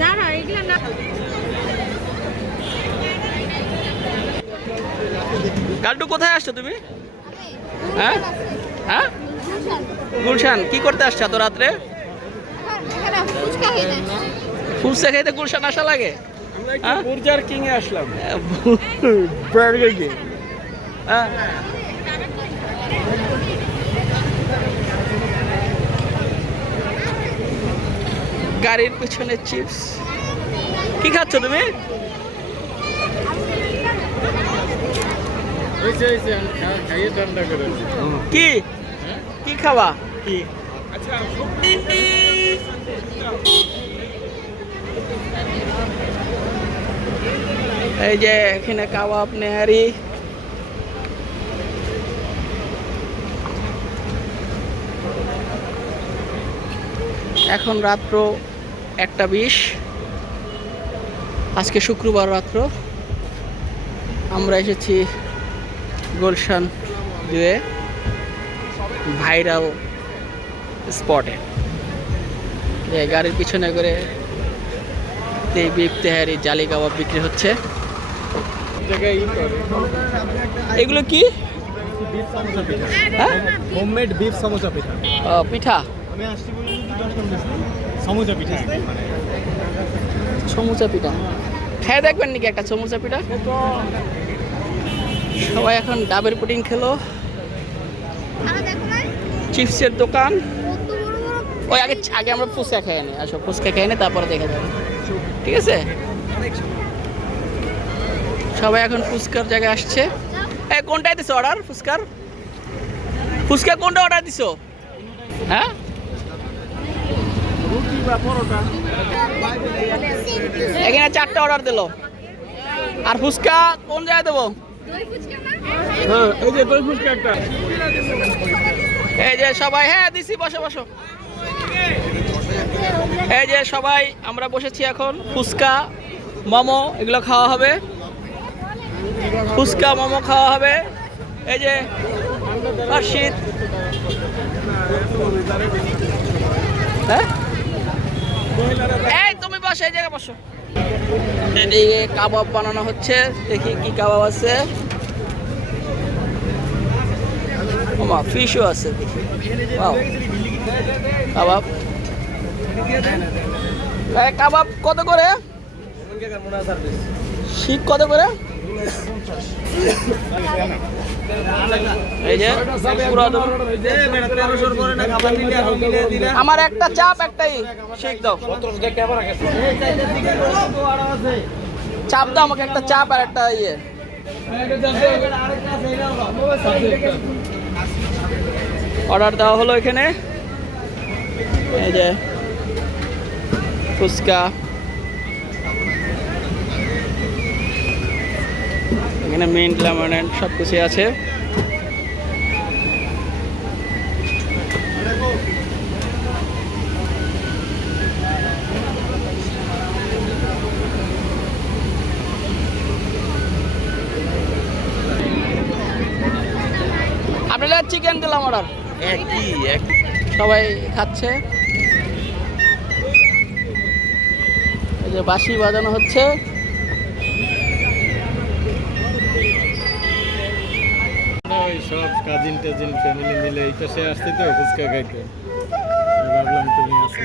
যারা এগুলো না কালটু কোথায় আসছো তুমি? হ্যাঁ? হ্যাঁ? গুলশান। কি করতে আসছো এত রাত্রে? ফুলসে খাইতে গুলশান আসা লাগে? হ্যাঁ? বুর্জার কিং এ আসলাম। বার্গার কিং হ্যাঁ। গাড়ির পিছনে চিপস। কি খাচ্ছ তুমি? কি? কি খাবা? কি? আচ্ছা এই যে এখানে কাবাব নেহারি। এখন রাত্র একটা বিশ আজকে শুক্রবার রাত্র আমরা এসেছি গুলশান দুয়ে ভাইরাল স্পটে। গাড়ির পিছনে করে এই বিপ তেহারি জালি কাবাব বিক্রি হচ্ছে। এগুলো কি? হোমমেড বিফ সমোসা পিঠা। পিঠা। আমি আসছি বলে সমোসা পিঠা। সমুচা পিঠা। খেয়ে দেখবেন নাকি একটা সমুচা পিঠা? সবাই এখন ডাবের পুডিং খেলো। চিপসের দোকান। ওই আগে আগে আমরা ফুচকা খেয়ে নিই। আসো, ফুচকা খেয়ে নিই তারপরে দেখে যাব। ঠিক আছে? সবাই এখন ফুচকার জায়গায় আসছে। এই কোনটায় দিছো অর্ডার ফুচকার? ফুচকা কোনটা অর্ডার দিছো? হ্যাঁ? এখানে চারটা অর্ডার দিলো। আর ফুচকা কোন জায়গায় দেবো? হ্যাঁ এই যে দই ফুচকা একটা। এই যে সবাই হ্যাঁ দিছি বসো বসো। এই যে সবাই আমরা বসেছি এখন। ফুচকা মোমো এগুলো খাওয়া হবে। ফুচকা মোমো খাওয়া হবে। এই যে হ্যাঁ? এই, তুমি বসো, এই জায়গায় বসো। এদিকে কাবাব বানানো হচ্ছে, দেখি কি কাবাব আছে। ওমা, ফিশও আছে, দেখি. কাবাব। কাবাব কত করে? শিখ কত করে? আমার একটা চাপ একটাই। শিখ দাও। চাপ দাও আমাকে একটা চাপ আর একটা ইয়ে। অর্ডার দেওয়া হলো এখানে। এই যে ফুচকা। এখানে মিন্ট লেমন সব কিছু আছে। আপনারা চিকেন দিলাম অর্ডার এক সবাই খাচ্ছে। এই যে বাঁশি বাজানো হচ্ছে। সব কাজিন টাজিন ফ্যামিলি মিলে এইটা সে আসছে তো ফুচকা খাইতে। ভাবলাম তুমি আসো।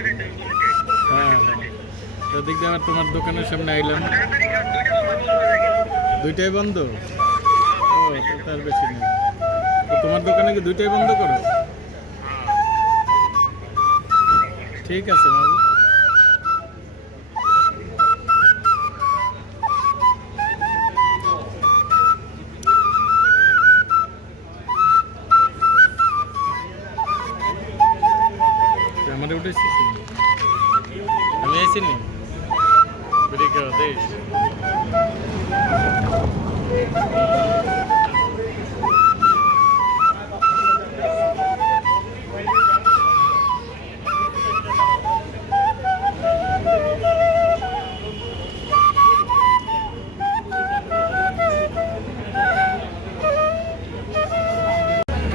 হ্যাঁ হ্যাঁ। দিয়ে আবার তোমার দোকানের সামনে আইলাম। দুইটাই বন্ধ? ও তো তার বেশি নেই। তো তোমার দোকানে কি দুইটাই বন্ধ করো? ঠিক আছে বাবু। আমি আইসি নি Obrigado, দেশ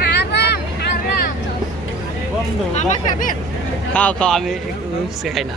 হারাম হারাম বন্ধ মামা খাবেন খাও খাও আমি একটু ফুচকা খাই না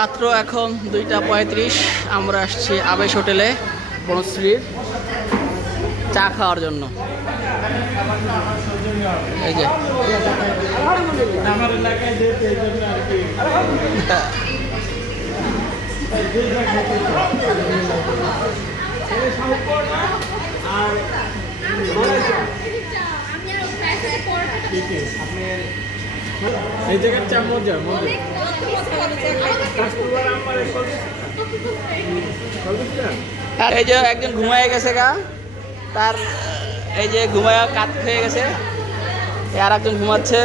রাত্র এখন দুইটা পঁয়ত্রিশ। আমরা আসছি আবেশ হোটেলে বনশ্রীর চা খাওয়ার জন্য। এই যে। আর এই জায়গার চা মজা মজা। আর এই যে একজন ঘুমায় গেছে গা তার এই যে ঘুমায় কাত খেয়ে গেছে আর একজন ঘুমাচ্ছে।